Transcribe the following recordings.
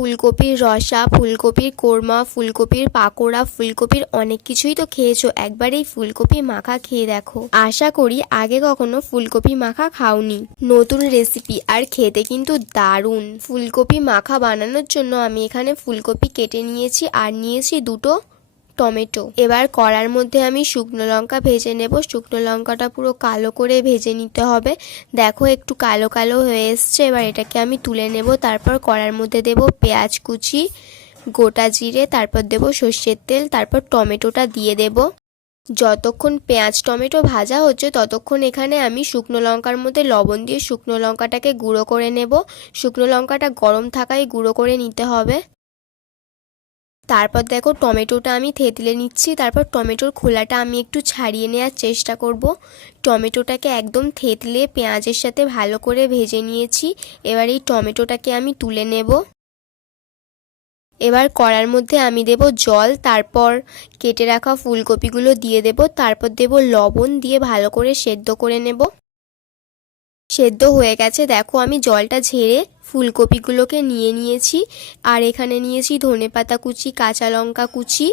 ফুলকপির রসা, ফুলকপির কোরমা, ফুলকপির পাকোড়া, ফুলকপির অনেক কিছুই তো খেয়েছো। একবার এই ফুলকপি মাখা খেয়ে দেখো। আশা করি আগে কখনো ফুলকপি মাখা খাওনি। নতুন রেসিপি, আর খেতে কিন্তু দারুণ। ফুলকপি মাখা বানানোর জন্য আমি এখানে ফুলকপি কেটে নিয়েছি, আর নিয়েছি দুটো টমেটো। এবার কড়ার মধ্যে আমি শুকনো লঙ্কা ভেজে নেব। শুকনো লঙ্কাটা পুরো কালো করে ভেজে নিতে হবে। দেখো একটু কালো কালো হয়ে এসছে। এবার এটাকে আমি তুলে নেব। তারপর কড়ার মধ্যে দেব পেঁয়াজ কুচি, গোটা জিরে, তারপর দেব সর্ষের তেল, তারপর টমেটোটা দিয়ে দেব। যতক্ষণ পেঁয়াজ টমেটো ভাজা হচ্ছে, ততক্ষণ এখানে আমি শুকনো লঙ্কার মধ্যে লবণ দিয়ে শুকনো লঙ্কাটাকে গুঁড়ো করে নেব। শুকনো লঙ্কাটা গরম থাকায় গুঁড়ো করে নিতে হবে। তারপর দেখো টমেটোটা আমি থেতলে নিচ্ছি, তারপর টমেটোর খোলাটা আমি একটু ছাড়িয়ে নেওয়ার চেষ্টা করব। টমেটোটাকে একদম থেতলে পেঁয়াজের সাথে ভালো করে ভেজে নিয়েছি, এবার এই টমেটোটাকে আমি তুলে নেব। এবার কড়ার মধ্যে আমি দেব জল, তারপর কেটে রাখা ফুলকপিগুলো দিয়ে দেব, তারপর দেব লবণ দিয়ে ভালো করে সেদ্ধ করে নেব। সেদ্ধ হয়ে গেছে, দেখো আমি জলটা ঝেড়ে ফুলকপিগুলোকে নিয়ে নিয়েছি। আর এখানে নিয়েছি ধনেপাতা কুচি, কাঁচা লঙ্কা কুচি,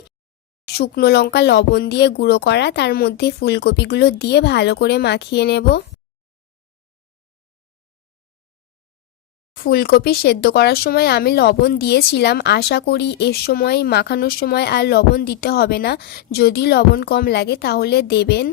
শুকনো লঙ্কা, লবণ দিয়ে গুঁড়ো করা। তার মধ্যে ফুলকপিগুলো দিয়ে ভালো করে মাখিয়ে নেব। ফুলকপি সেদ্ধ করার সময় আমি লবণ দিয়েছিলাম। আশা করি এর সময়, মাখানোর সময় আর লবণ দিতে হবে না। যদি লবণ কম লাগে তাহলে দেবেন।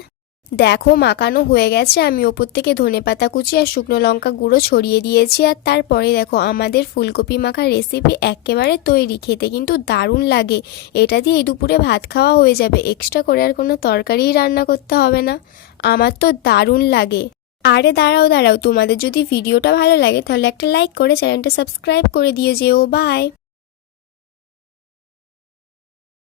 দেখো, মাখানো হয়ে গেছে। আমি ওপর থেকে ধনেপাতা কুচি আর শুকনো লঙ্কা গুঁড়ো ছড়িয়ে দিয়েছি আর তারপরে দেখো, আমাদের ফুলকপি মাখা রেসিপি একেবারে তৈরি। খেতে কিন্তু দারুণ লাগে। এটা দিয়ে দুপুরে ভাত খাওয়া হয়ে যাবে। এক্সট্রা করে আর কোনো তরকারিই রান্না করতে হবে না। আমার তো দারুণ লাগে। আরে দাঁড়াও দাঁড়াও। তোমাদের যদি ভিডিওটা ভালো লাগে, তাহলে একটা লাইক করে চ্যানেলটা সাবস্ক্রাইব করে দিয়ে যেও। বাই